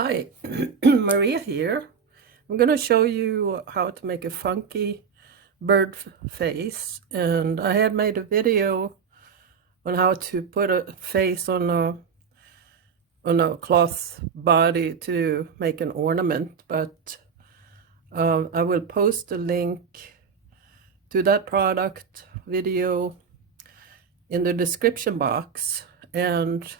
Hi, Maria here. I'm going to show you how to make a funky bird face. And I had made a video on how to put a face on a cloth body to make an ornament, but I will post a link to that product video in the description box. And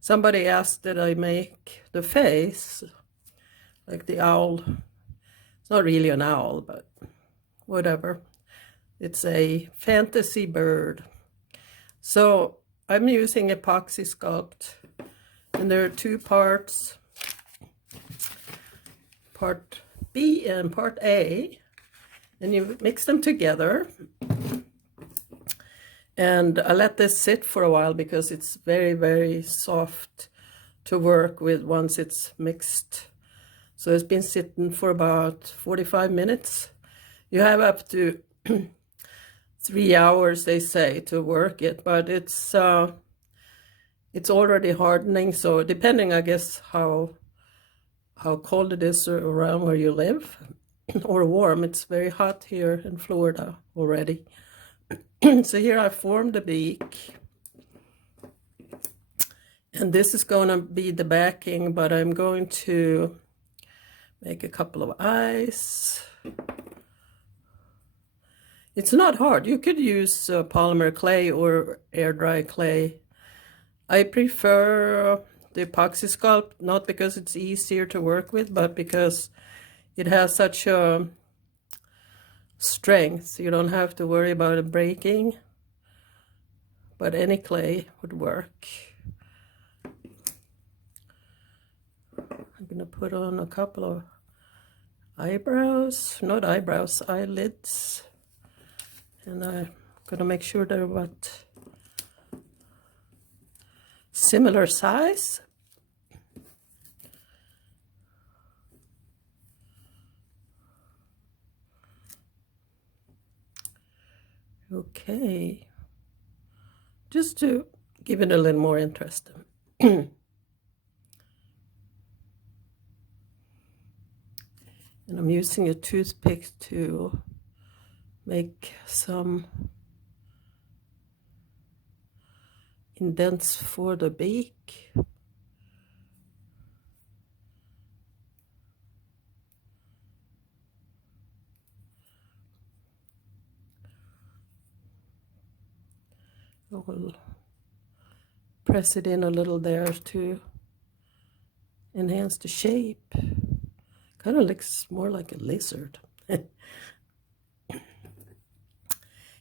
somebody asked that I make the face like the owl. It's not really an owl, but whatever. It's a fantasy bird. So I'm using epoxy sculpt, and there are two parts, part B and part A, and you mix them together. And I let this sit for a while because it's very, very soft to work with once it's mixed. So it's been sitting for about 45 minutes. You have up to 3 hours, they say, to work it, but it's already hardening. So depending, I guess, how cold it is around where you live, or warm. It's very hot here in Florida already. So here I formed the beak, and this is going to be the backing, but I'm going to make a couple of eyes. It's not hard. You could use polymer clay or air dry clay. I prefer the epoxy sculpt, not because it's easier to work with, but because it has such a strength. You don't have to worry about it breaking, but any clay would work. I'm going to put on a couple of eyebrows, not eyebrows, eyelids. And I'm going to make sure they're about similar size. Okay, just to give it a little more interest. And I'm using a toothpick to make some indents for the beak. I will press it in a little there to enhance the shape. Kind of looks more like a lizard. And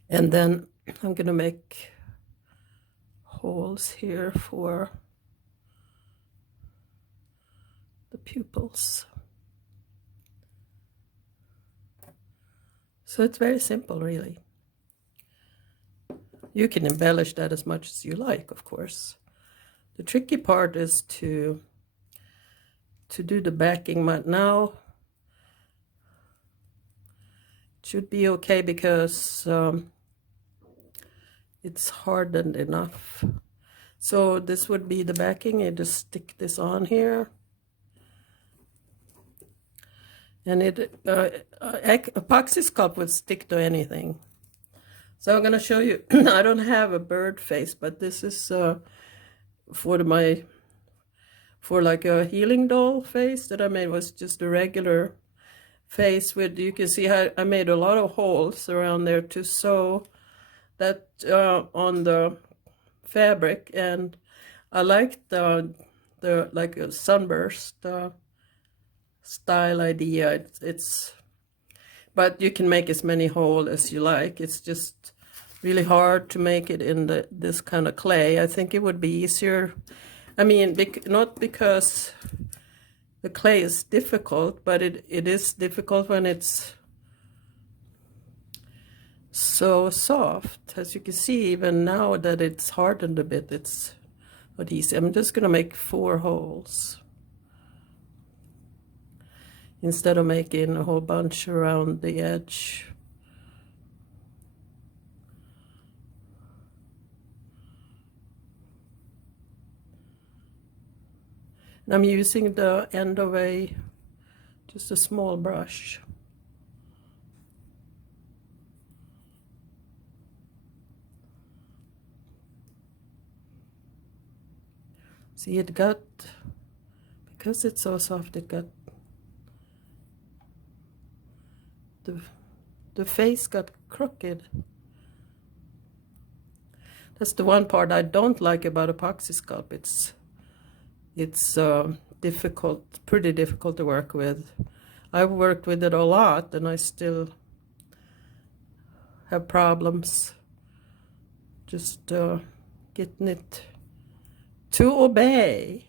then I'm going to make holes here for the pupils. So it's very simple, really. You can embellish that as much as you like, of course. The tricky part is to do the backing. Now it should be okay because it's hardened enough. So this would be the backing. You just stick this on here. And epoxy sculpt would stick to anything. So I'm going to show you, I don't have a bird face, but this is for like a healing doll face that I made. Was just a regular face with, you can see how I made a lot of holes around there to sew that on the fabric. And I like the like a sunburst style idea. But you can make as many holes as you like. It's just really hard to make it in this kind of clay. I think it would be easier. I mean, not because the clay is difficult, but it is difficult when it's so soft. As you can see, even now that it's hardened a bit, it's not easy. I'm just going to make 4 holes instead of making a whole bunch around the edge. And I'm using the end of just a small brush. See, it got, because it's so soft, it got, the face got crooked. That's the one part I don't like about epoxy sculpt. It's difficult, pretty difficult to work with. I've worked with it a lot and I still have problems just getting it to obey.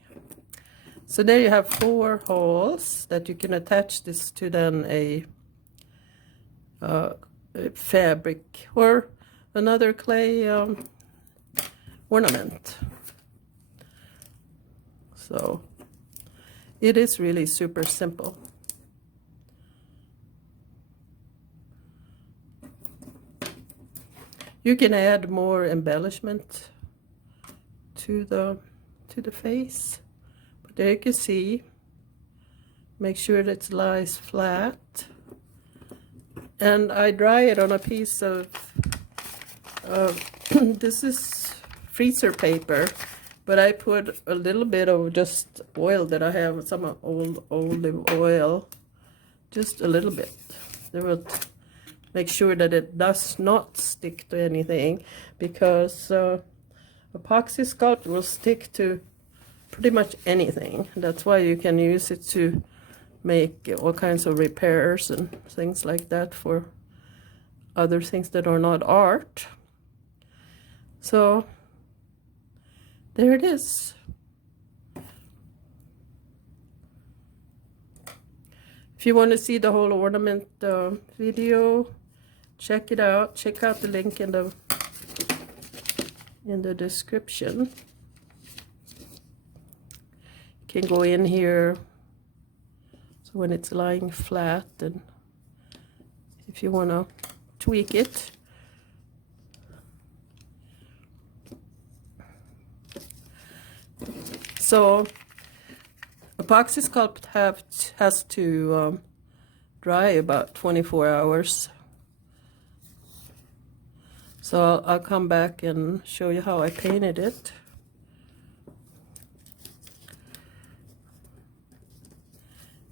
So there you have 4 holes that you can attach this to, then a fabric or another clay ornament. So it is really super simple. You can add more embellishment to the face, but there you can see, make sure that it lies flat. And I dry it on a piece of this is freezer paper, but I put a little bit of just oil that I have, some old olive oil, just a little bit. They will make sure that it does not stick to anything, because epoxy sculpt will stick to pretty much anything. That's why you can use it to make all kinds of repairs and things like that for other things that are not art. So there it is. If you want to see the whole ornament video, check it out. Check out the link in the description. You can go in here, so when it's lying flat, and if you want to tweak it. So epoxy sculpt has to dry about 24 hours. So I'll come back and show you how I painted it.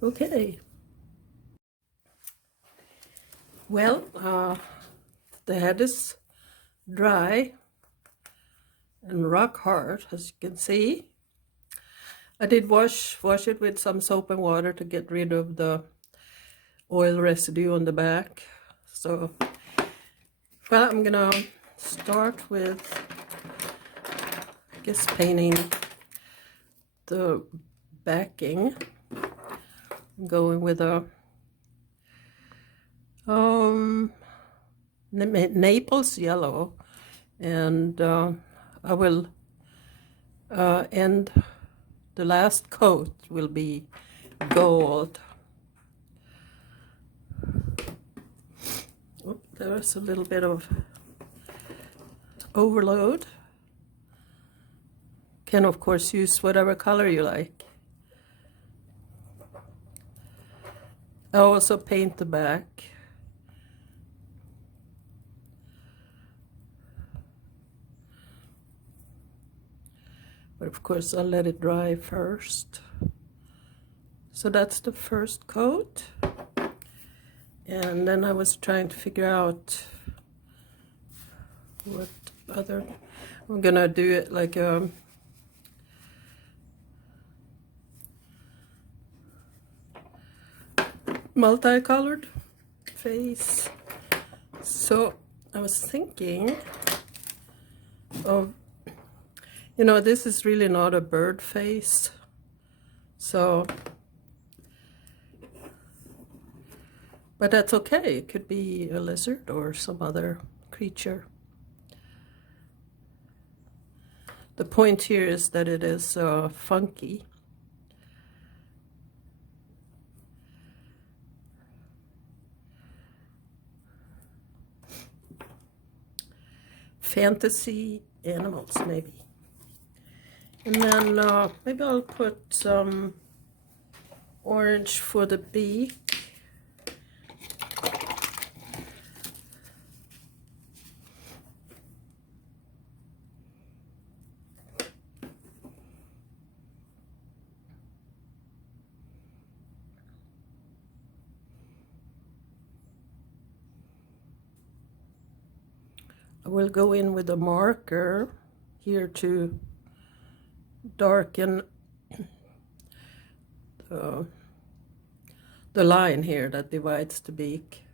Okay. Well, the head is dry and rock hard, as you can see. I did wash it with some soap and water to get rid of the oil residue on the back. So, well, I'm gonna start with, I guess, painting the backing. I'm going with a Naples yellow, and I will end, the last coat will be gold. Oh, there's a little bit of overload. Can of course use whatever color you like. I also paint the back. But of course I'll let it dry first. So that's the first coat. And then I was trying to figure out what other, I'm gonna do it like a multicolored face. So I was thinking of, you know, this is really not a bird face, so, but that's okay. It could be a lizard or some other creature. The point here is that it is funky. Fantasy animals, maybe. And then maybe I'll put some orange for the beak. I will go in with a marker here to darken the line here that divides the beak.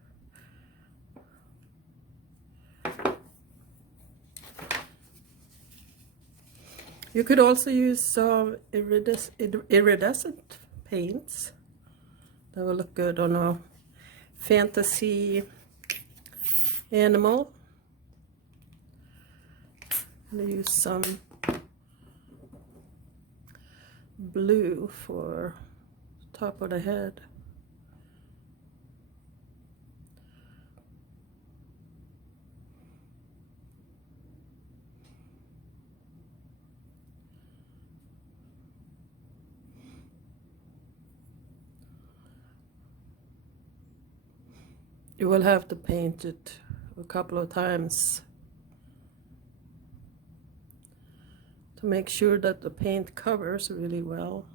You could also use some iridescent paints. That will look good on a fantasy animal. I'm going to use some blue for top of the head. You will have to paint it a couple of times to make sure that the paint covers really well.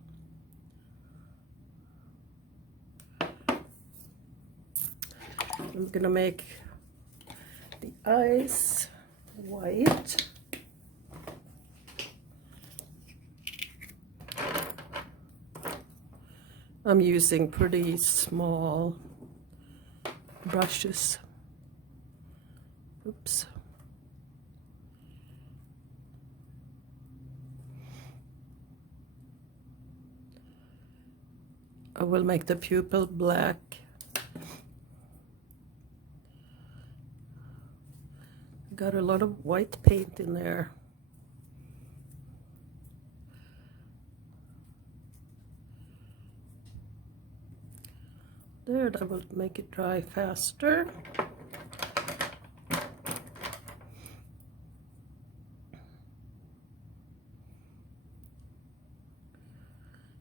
I'm gonna make the eyes white. I'm using pretty small brushes. Oops. I will make the pupil black. Got a lot of white paint in there. There, that will make it dry faster.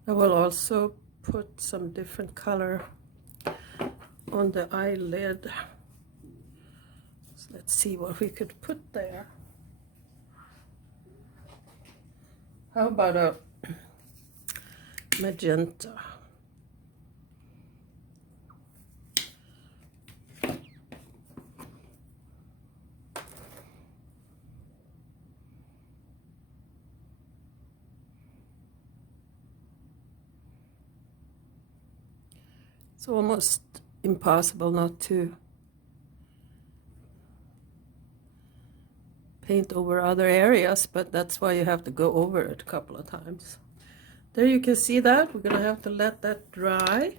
I will also put some different color on the eyelid. So let's see what we could put there. How about a magenta? It's almost impossible not to paint over other areas, but that's why you have to go over it a couple of times. There, you can see that. We're gonna have to let that dry.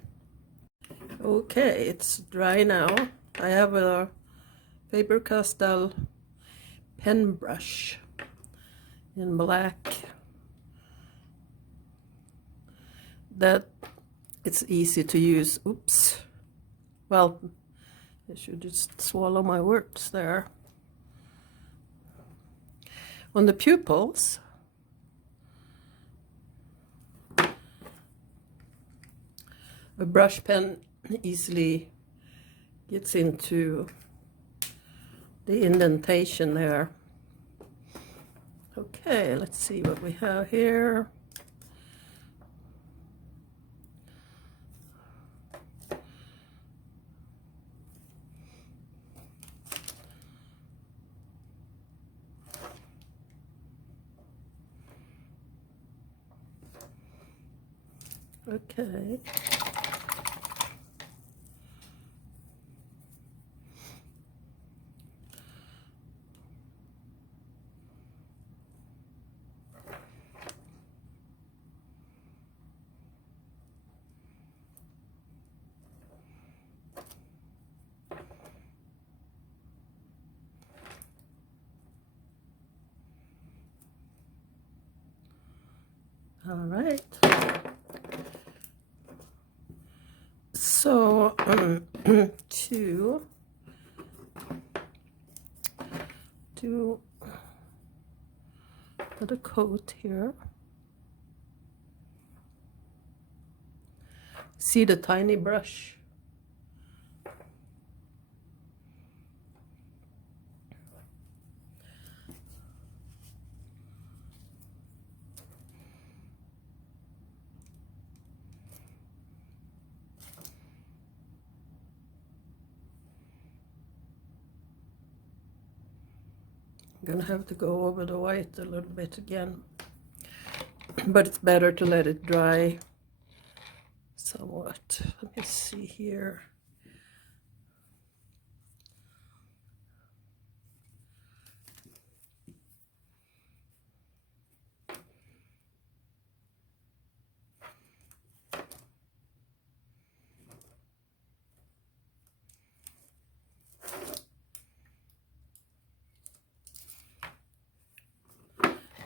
Okay, it's dry now. I have a Faber-Castell pen brush in black. That it's easy to use. Oops. Well, I should just swallow my words there. On the pupils, a brush pen easily gets into the indentation there. Okay, let's see what we have here. Okay. All right. So to put a coat here. See the tiny brush? I'm gonna have to go over the white a little bit again, but it's better to let it dry somewhat. Let me see here.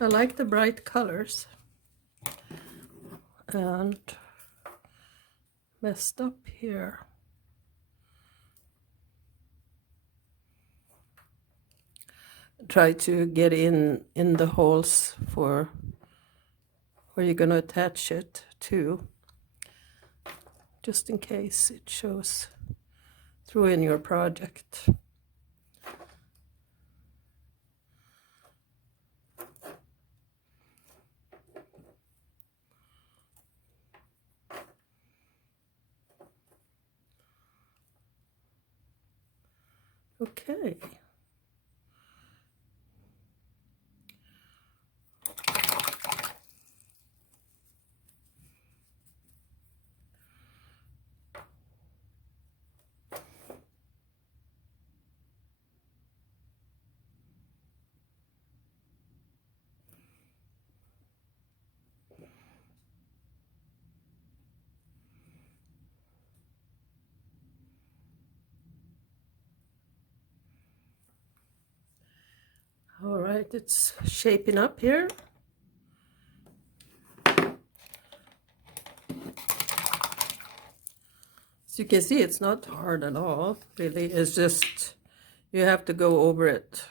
I like the bright colors, and messed up here. Try to get in the holes for where you're going to attach it to, just in case it shows through in your project. Okay. All right, it's shaping up here. As you can see, it's not hard at all, really. It's just you have to go over it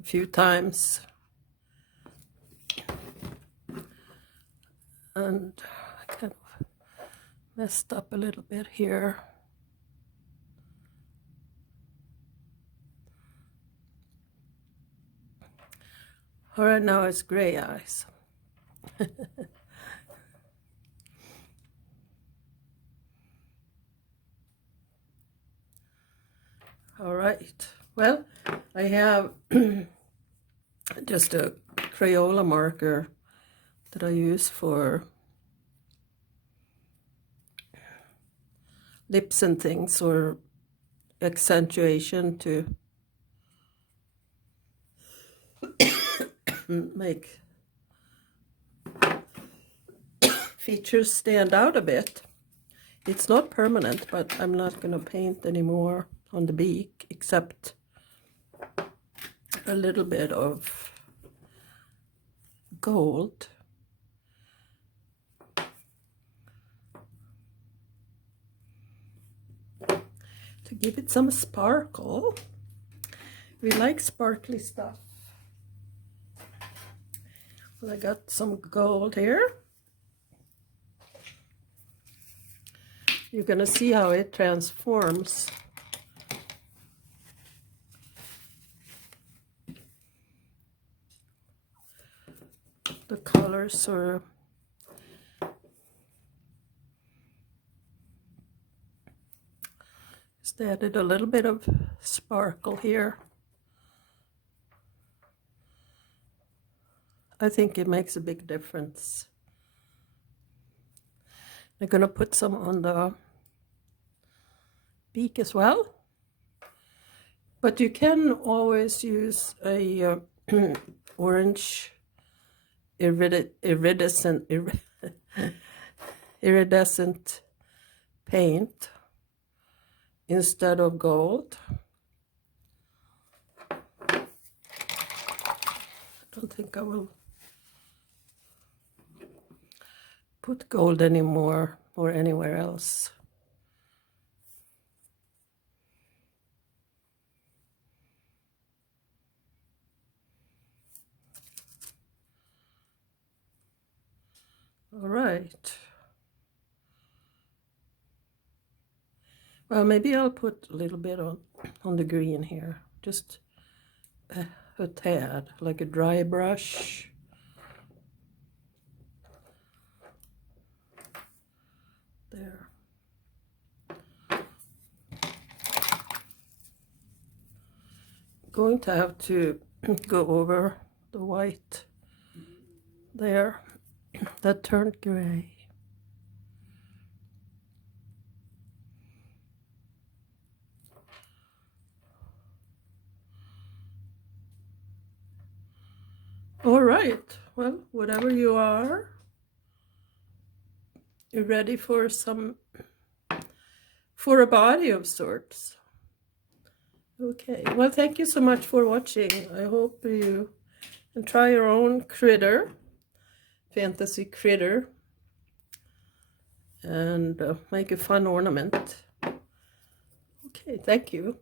a few times. And I kind of messed up a little bit here. All right, now it's gray eyes. All right, well, I have just a Crayola marker that I use for lips and things, or accentuation, to make features stand out a bit. It's not permanent, but I'm not going to paint anymore on the beak, except a little bit of gold. To give it some sparkle. We like sparkly stuff. Well, I got some gold here. You're going to see how it transforms. The colors, or just added a little bit of sparkle here. I think it makes a big difference. I'm going to put some on the beak as well. But you can always use a orange iridescent paint instead of gold. I don't think I will put gold anymore or anywhere else. All right. Well, maybe I'll put a little bit on the green here, just a tad, like a dry brush. There. Going to have to go over the white there that turned gray. All right, well, whatever you are, you're ready for a body of sorts. Okay, well, thank you so much for watching. I hope you can try your own critter, fantasy critter, and make a fun ornament. Okay, thank you.